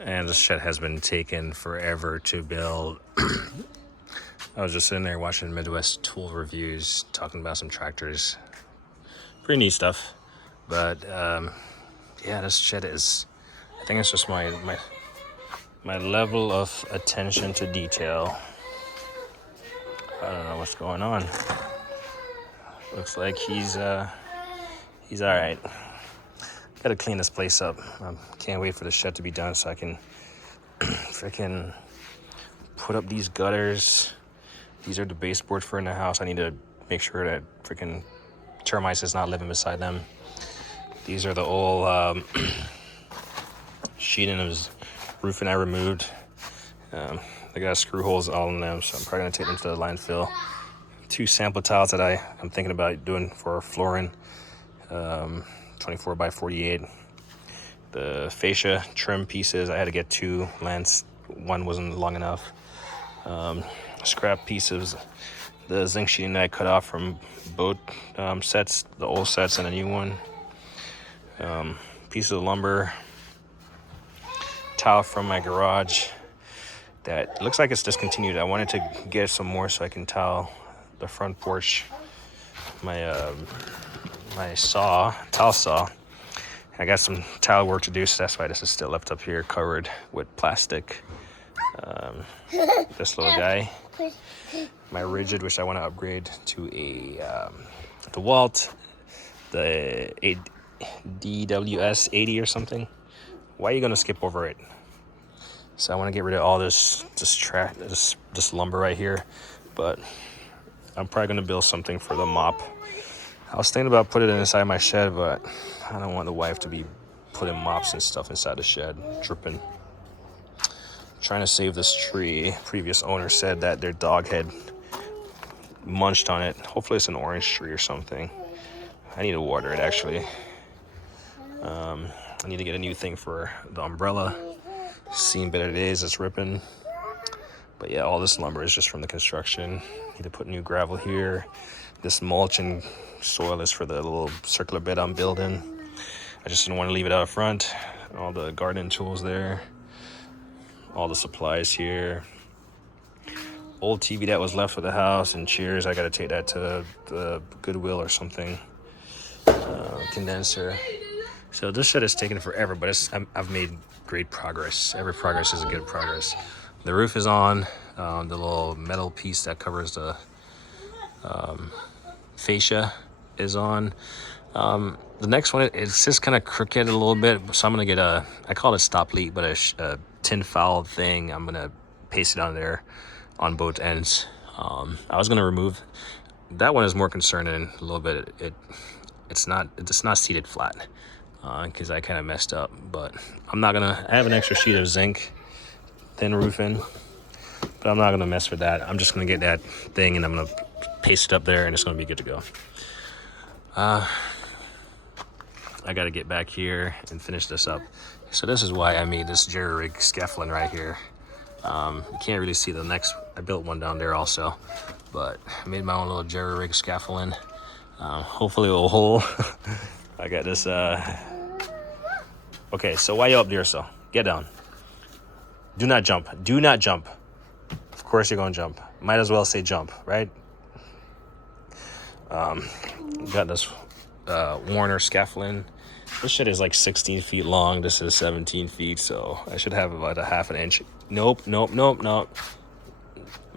And this shed has been taken forever to build. I was just sitting there watching Midwest Tool Reviews, talking about some tractors. Pretty neat stuff. But yeah, this shed is, I think it's just my level of attention to detail. I don't know what's going on. Looks like he's all right. Gotta clean this place up. I can't wait for the shed to be done so I can freaking put up these gutters. These are the baseboards for in the house. I need to make sure that freaking termites is not living beside them. These are the old sheeting of his roofing I removed. They got screw holes all in them, so I'm probably gonna take them to the landfill. 2 sample tiles that I'm thinking about doing for flooring. 24 by 48. The fascia trim pieces, I had to get 2 lengths. 1 wasn't long enough. Scrap pieces, the zinc sheeting that I cut off from both sets, the old sets and a new one. Piece of lumber, tile from my garage that looks like it's discontinued. I wanted to get some more so I can tile the front porch. My tile saw. I got some tile work to do, so that's why this is still left up here covered with plastic. This little guy, my Rigid, which I want to upgrade to a DeWalt, the DWS 80 or something. Why are you gonna skip over it? So I want to get rid of all this lumber right here, but I'm probably gonna build something for the mop. I was thinking about putting it inside my shed, but I don't want the wife to be putting mops and stuff inside the shed, dripping. Trying to save this tree. Previous owner said that their dog had munched on it. Hopefully it's an orange tree or something. I need to water it actually. I need to get a new thing for the umbrella. Seeing better days, it's ripping. But yeah, all this lumber is just from the construction. Need to put new gravel here. This mulch and soil is for the little circular bed I'm building. I just didn't want to leave it out front. All the gardening tools there. All the supplies here. Old TV that was left with the house and chairs. I gotta take that to the Goodwill or something. Condenser. So this shit is taking forever, but I've made great progress. Every progress is a good progress. The roof is on. The little metal piece that covers the fascia is on. The next one, it's just kind of crooked a little bit, so I'm gonna get I call it a stop leak, but a tin foul thing. I'm gonna paste it on there on both ends. I was gonna remove that one. Is more concerning a little bit. It's not seated flat because I kind of messed up, but I have an extra sheet of zinc thin roofing, but I'm not gonna mess with that. I'm just gonna get that thing and I'm gonna paste it up there and it's gonna be good to go. I gotta get back here and finish this up. So this is why I made this jerry rig scaffolding right here. You can't really see the next, I built one down there also, but I made my own little jerry rig scaffolding. Hopefully it will hold. I got this, okay, so why you up there, so? Get down. Do not jump, do not jump. Of course you're gonna jump. Might as well say jump, right? Got this Warner scaffolding. This shit is like 16 feet long. This is 17 feet, so I should have about a half an inch. Nope.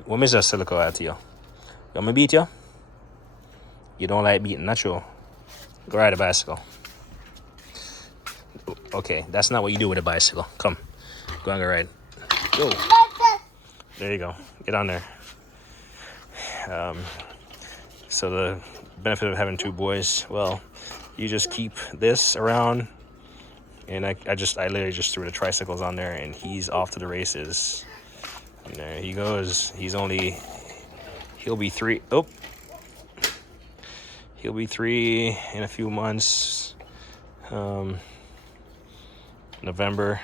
What is that silico at you? You want me beat you? You don't like beating, not you. Go ride a bicycle. Okay, that's not what you do with a bicycle. Come, go on, go ride. Go. There you go. Get on there. So the benefit of having 2 boys, well, you just keep this around, and I literally just threw the tricycles on there, and he's off to the races. And there he goes. He'll be 3. Oh, he'll be 3 in a few months, November.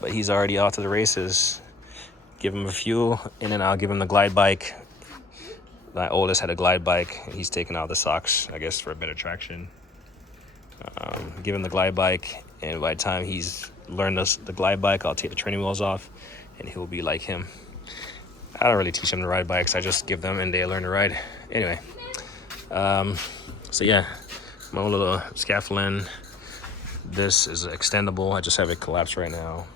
But he's already off to the races. Give him a fuel, and then I'll give him the glide bike. My oldest had a glide bike, and he's taking out the socks, I guess, for a better traction. Give him the glide bike, And by the time he's learned the glide bike, I'll take the training wheels off, and he'll be like him. I don't really teach them to ride bikes. I just give them and they learn to ride. Anyway, so yeah, my own little scaffolding. This is extendable. I just have it collapsed right now.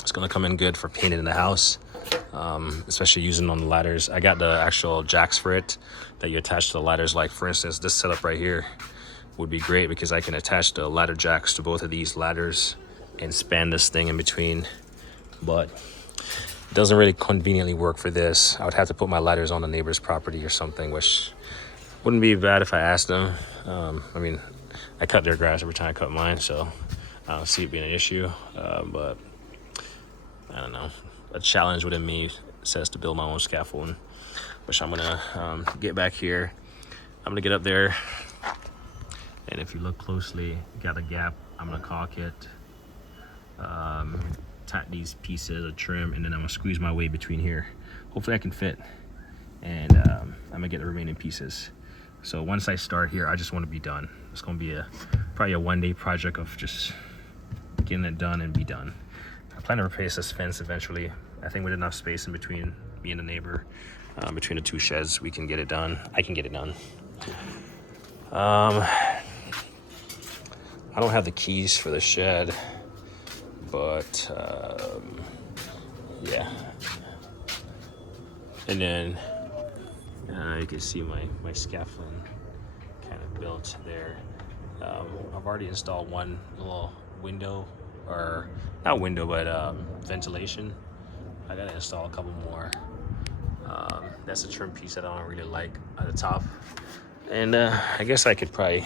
It's gonna come in good for painting in the house, especially using on the ladders. I got the actual jacks for it that you attach to the ladders. Like for instance, this setup right here would be great because I can attach the ladder jacks to both of these ladders and span this thing in between. But it doesn't really conveniently work for this. I would have to put my ladders on the neighbor's property or something, which wouldn't be bad if I asked them. I mean, I cut their grass every time I cut mine, so I don't see it being an issue. But I don't know. A challenge within me says to build my own scaffolding, which I'm gonna get back here. I'm gonna get up there, and if you look closely, got a gap. I'm gonna caulk it, tighten these pieces of trim, and then I'm gonna squeeze my way between here. Hopefully I can fit, and I'm gonna get the remaining pieces. So once I start here, I just want to be done. It's gonna be probably a one-day project of just getting it done and be done. I plan to replace this fence eventually. I think with enough space in between me and the neighbor, between the two sheds, we can get it done. I can get it done. I don't have the keys for the shed, but yeah. And then you can see my scaffolding kind of built there. I've already installed one little window, or not window, but ventilation. I gotta install a couple more. That's a trim piece that I don't really like at the top. And I guess I could probably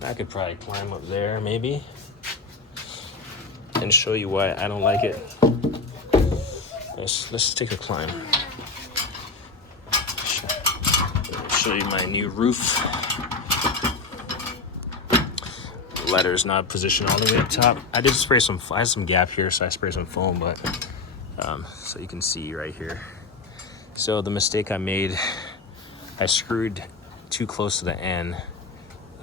climb up there maybe and show you why I don't like it. Let's take a climb. Show you my new roof. The ladder's not positioned all the way up top. I did spray I had some gap here, so I sprayed some foam, but so you can see right here. So the mistake I made, I screwed too close to the end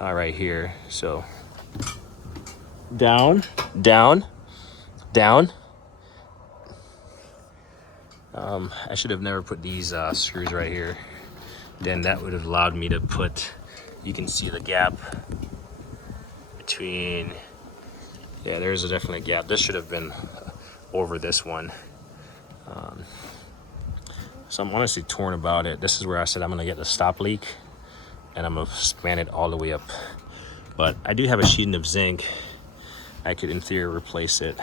right here. So down. I should have never put these screws right here. Then that would have allowed me to put, you can see the gap between, yeah, there's a definite gap. This should have been over this one. So I'm honestly torn about it. This is where I said I'm gonna get the stop leak and I'm gonna span it all the way up. But I do have a sheeting of zinc. I could in theory replace it.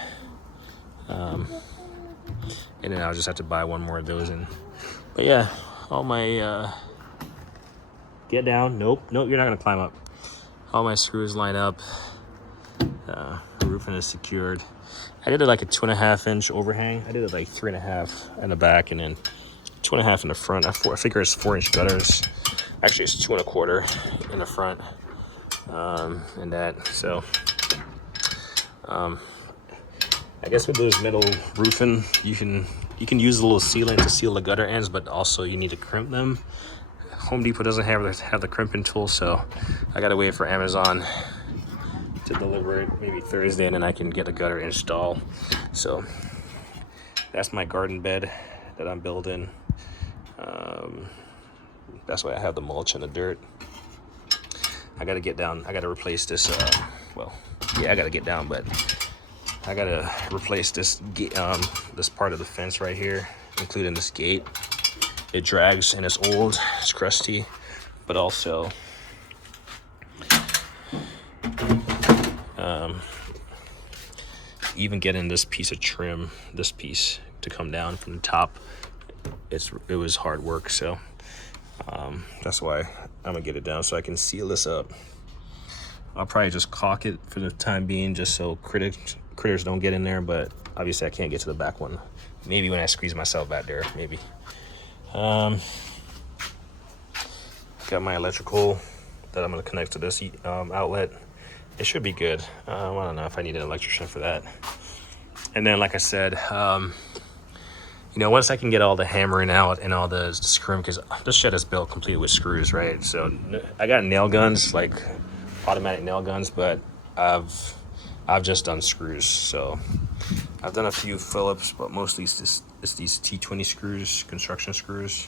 And then I'll just have to buy one more of those. But yeah, all my, get down. Nope, you're not gonna climb up. All my screws line up. Roofing is secured. I did it like a 2.5 inch overhang. I did it like 3.5 in the back and then 2.5 in the front. I figure it's 4-inch gutters. Actually, it's 2.25 in the front. And that, so I guess with those metal roofing, you can use a little sealant to seal the gutter ends, but also you need to crimp them. Home Depot doesn't have the crimping tool, so I gotta wait for Amazon to deliver it maybe Thursday, and then I can get the gutter installed. So that's my garden bed that I'm building. That's why I have the mulch and the dirt. I gotta get down. I gotta replace this. Well, yeah, I gotta get down, but I gotta replace this this part of the fence right here, including this gate. It drags and it's old, it's crusty, but also even getting this piece of trim, this piece to come down from the top, it was hard work. So that's why I'm gonna get it down so I can seal this up. I'll probably just caulk it for the time being, just so critters don't get in there, but obviously I can't get to the back one. Maybe when I squeeze myself back there, maybe. Got my electrical that I'm gonna connect to this outlet. It should be good. I don't know if I need an electrician for that. And then, like I said, once I can get all the hammering out and all the screwing, because this shed is built completely with screws, right? So I got nail guns, like automatic nail guns, but I've just done screws. So I've done a few Phillips, but mostly it's these T20 screws, construction screws.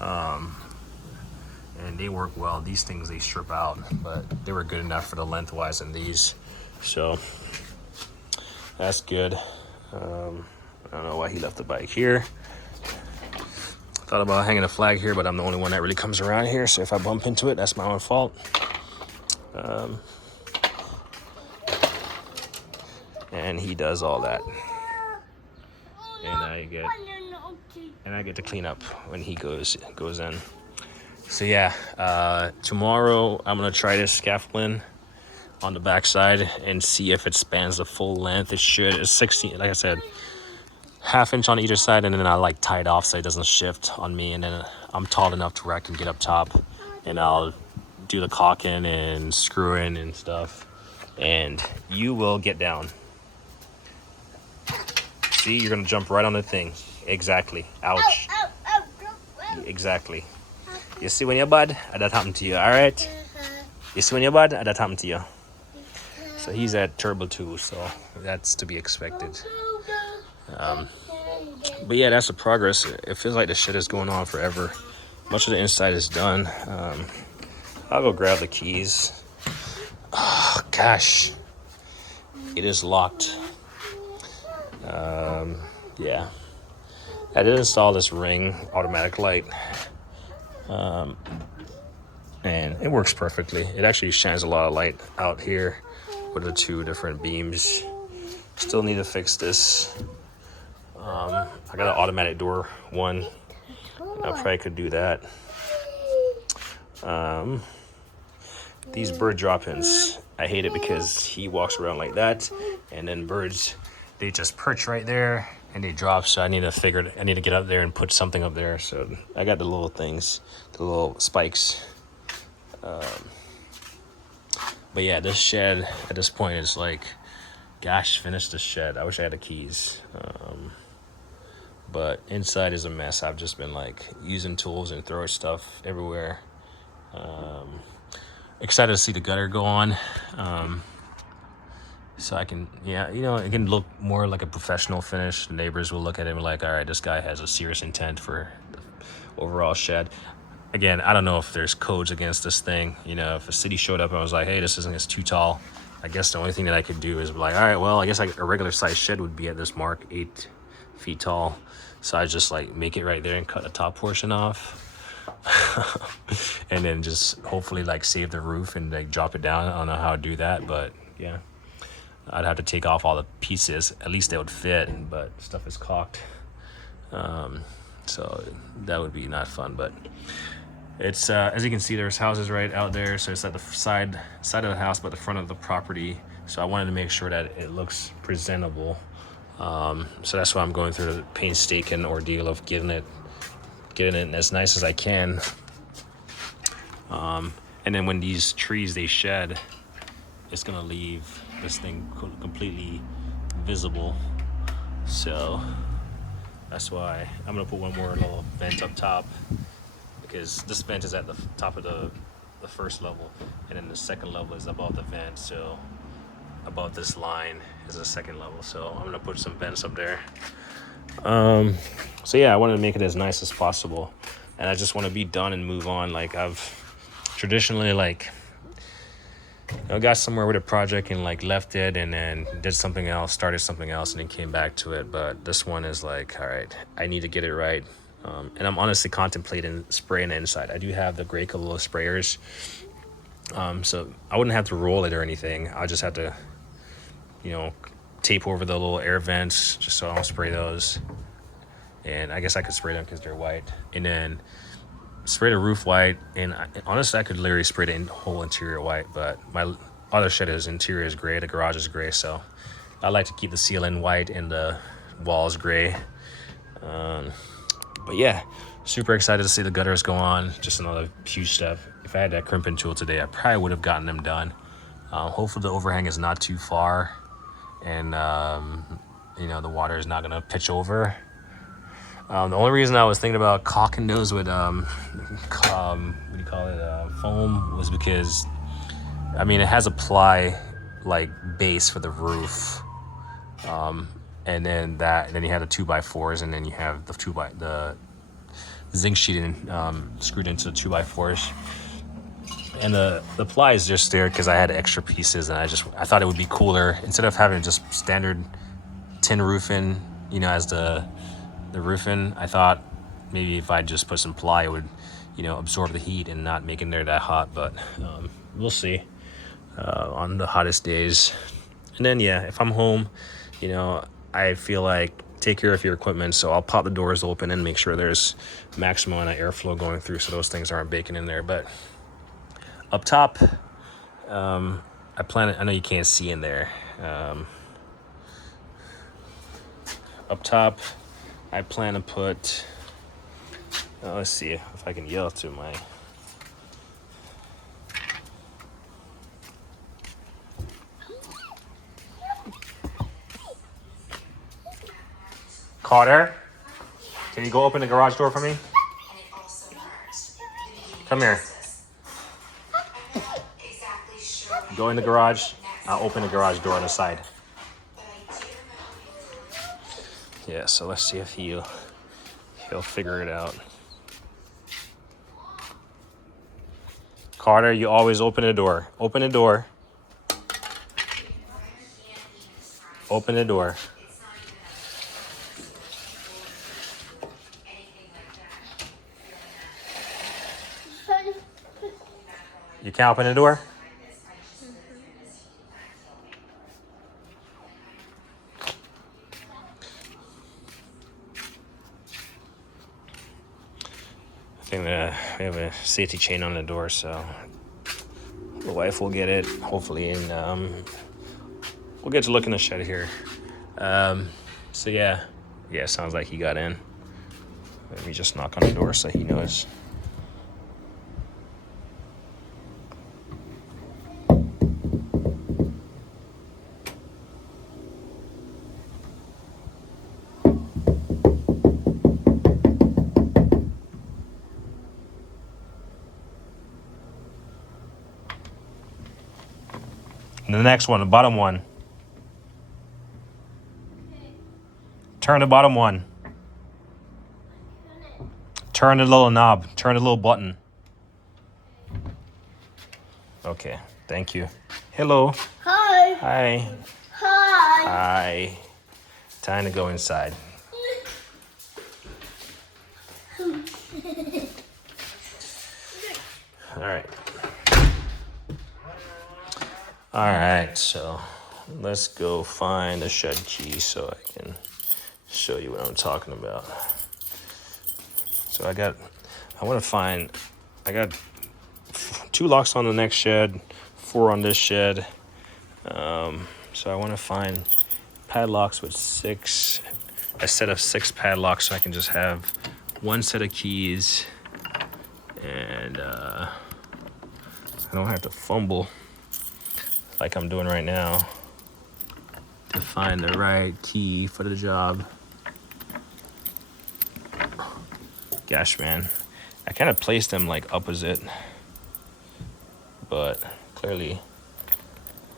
And they work well. These things, they strip out, but they were good enough for the lengthwise in these. So that's good. I don't know why he left the bike here. Thought about hanging a flag here, but I'm the only one that really comes around here. So if I bump into it, that's my own fault. And he does all that. And I get to clean up when he goes in. So yeah, tomorrow I'm gonna try this scaffolding on the backside and see if it spans the full length. It should. It's 16, like I said, ½ inch on either side, and then I like tie it off so it doesn't shift on me. And then I'm tall enough to where I can get up top, and I'll do the caulking and screwing and stuff. And you will get down. See, you're gonna jump right on the thing. Exactly. Ouch. Exactly. You see when you're bad, that happened to you, all right? You see when you're bad, that happened to you. So he's at Turbo 2, so that's to be expected. But yeah, that's the progress. It feels like the shit is going on forever. Much of the inside is done. I'll go grab the keys. Oh, gosh. It is locked. Yeah. I did install this Ring automatic light. And it works perfectly. It actually shines a lot of light out here with the 2 different beams. Still need to fix this. I got an automatic door one. I probably could do that. These bird drop-ins, I hate it because he walks around like that, and then birds, they just perch right there and they drop. So I need to get up there and put something up there. So I got the little things, the little spikes. But yeah, this shed at this point is like, gosh, finish the shed. I wish I had the keys. But inside is a mess. I've just been like using tools and throwing stuff everywhere. Excited to see the gutter go on. So I can, it can look more like a professional finish. The neighbors will look at it and be like, all right, this guy has a serious intent for the overall shed. Again, I don't know if there's codes against this thing. If a city showed up and was like, hey, it's too tall, I guess the only thing that I could do is be like, all right, well, I guess a regular size shed would be at this mark, 8 feet tall. So I just like make it right there and cut the top portion off. And then just hopefully like save the roof and like drop it down. I don't know how to do that, but yeah. I'd have to take off all the pieces. At least they would fit, but stuff is caulked. So that would be not fun, but it's, as you can see, there's houses right out there. So it's at the side of the house, but the front of the property. So I wanted to make sure that it looks presentable. So that's why I'm going through the painstaking ordeal of getting it as nice as I can. And then when these trees, they shed, it's gonna leave this thing completely visible. So that's why I'm gonna put one more little vent up top, because this vent is at the top of the first level, and then the second level is above the vent. So above this line is the second level. So I'm gonna put some vents up there. So yeah, I wanted to make it as nice as possible, and I just want to be done and move on. Like I've traditionally got somewhere with a project and like left it and then did something else, started something else, and then came back to it. But this one is like, all right, I need to get it right. And I'm honestly contemplating spraying the inside. I do have the Graco little sprayers. So I wouldn't have to roll it or anything. I just have to, tape over the little air vents just so I don't spray those. And I guess I could spray them because they're white. And then spray the roof white. And honestly, I could literally spray the whole interior white. But my other shed interior is gray. The garage is gray. So I like to keep the ceiling white and the walls gray. But yeah, super excited to see the gutters go on. Just another huge step. If I had that crimping tool today, I probably would have gotten them done. Hopefully the overhang is not too far, and the water is not gonna pitch over. The only reason I was thinking about caulking those with foam was because I mean, it has a ply like base for the roof, and then you have the 2x4s, and then you have the zinc sheeting screwed into the 2x4s. And the ply is just there because I had extra pieces, and I thought it would be cooler instead of having just standard tin roofing, as the roofing. I thought maybe if I just put some ply, it would, absorb the heat and not make it there that hot. But we'll see on the hottest days. And then if I'm home, I feel like take care of your equipment, so I'll pop the doors open and make sure there's maximum amount of airflow going through, so those things aren't baking in there. But up top, I know you can't see in there. Up top, I plan to put, let's see if I can yell to my, Carter, can you go open the garage door for me? Come here. Go in the garage. I'll open the garage door on the side. Yeah, so let's see if he'll figure it out. Carter, you always open the door. Open the door. Open the door. You can't open the door? I think we have a safety chain on the door, so the wife will get it, hopefully, and we'll get to look in the shed here. So yeah, sounds like he got in. Let me just knock on the door so he knows. And the next one, the bottom one. Turn the bottom one. Turn the little knob. Turn the little button. Okay, thank you. Hello. Hi. Hi. Hi. Hi. Time to go inside. All right, so let's go find the shed key so I can show you what I'm talking about. So I got 2 locks on the next shed, 4 on this shed. So I want to find padlocks with a set of 6 padlocks, so I can just have 1 set of keys, and I don't have to fumble like I'm doing right now to find the right key for the job. Gosh, man, I kind of placed them like opposite, but clearly,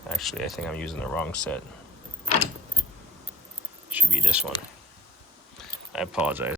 actually, I think I'm using the wrong set. Should be this one. I apologize.